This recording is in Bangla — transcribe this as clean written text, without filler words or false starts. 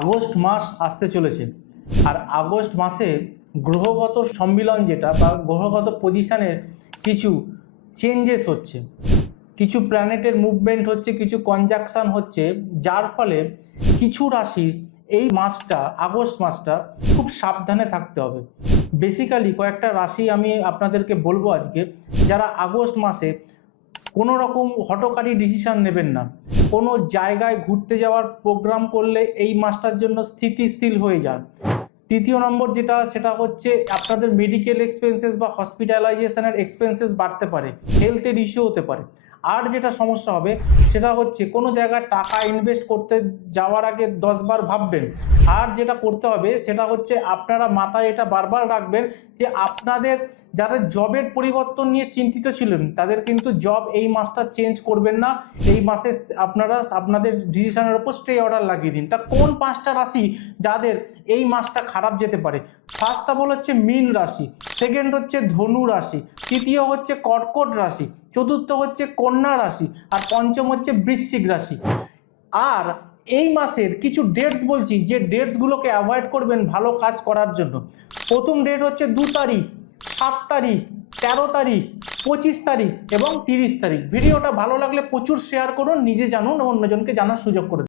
আগস্ট মাস আসতে চলেছে, আর আগস্ট মাসে গ্রহগত সম্মিলন যেটা বা গ্রহগত পজিশনের কিছু চেঞ্জেস হচ্ছে, কিছু প্ল্যানেটের মুভমেন্ট হচ্ছে, কিছু কনজাকশন হচ্ছে, যার ফলে কিছু রাশির এই মাসটা, আগস্ট মাসটা খুব সাবধানে থাকতে হবে। বেসিক্যালি কয়েকটা রাশি আমি আপনাদেরকে বলবো আজকে, যারা আগস্ট মাসে কোনো রকম হঠকারী ডিসিশন নেবেন না। কোনো জায়গায় ঘুরতে যাওয়ার প্রোগ্রাম করলে এই মাসটার জন্য স্থিতিশীল হয়ে যান। তৃতীয় নম্বর যেটা, সেটা হচ্ছে আপনাদের মেডিকেল এক্সপেন্সেস বা হসপিটালাইজেশনের এক্সপেন্সেস বাড়তে পারে, হেলথের ইস্যু হতে পারে। আর যেটা সমস্যা হবে সেটা হচ্ছে কোনো জায়গায় টাকা ইনভেস্ট করতে যাওয়ার আগে 10 বার ভাববেন। আর যেটা করতে হবে সেটা হচ্ছে আপনারা মাথায় এটা বারবার রাখবেন যে আপনাদের যারা জবের পরিবর্তন নিয়ে চিন্তিত ছিলেন তাদের কিন্তু জব এই মাসটা চেঞ্জ করবেন না। এই মাসে আপনারা আপনাদের ডিসিশনের উপর স্টে অর্ডার লাগিয়ে দিন। তা কোন 5টা রাশি যাদের এই মাসটা খারাপ যেতে পারে? ফার্স্ট অফ অল হচ্ছে মীন রাশি, সেকেন্ড হচ্ছে ধনু রাশি, তৃতীয় হচ্ছে কর্কট রাশি, চতুর্থ হচ্ছে কন্যা রাশি, আর পঞ্চম হচ্ছে বৃশ্চিক রাশি। আর এই মাসের কিছু ডেটস বলছি, যে ডেটসগুলোকে অ্যাভয়েড করবেন ভালো কাজ করার জন্য। প্রথম ডেট হচ্ছে 2 তারিখ, 7 তারিখ, 13 তারিখ, 25 তারিখ এবং 30 তারিখ। ভিডিওটা ভালো লাগলে প্রচুর শেয়ার করুন, নিজে জানুন এবং অন্যজনকে জানার সুযোগ করে দিন।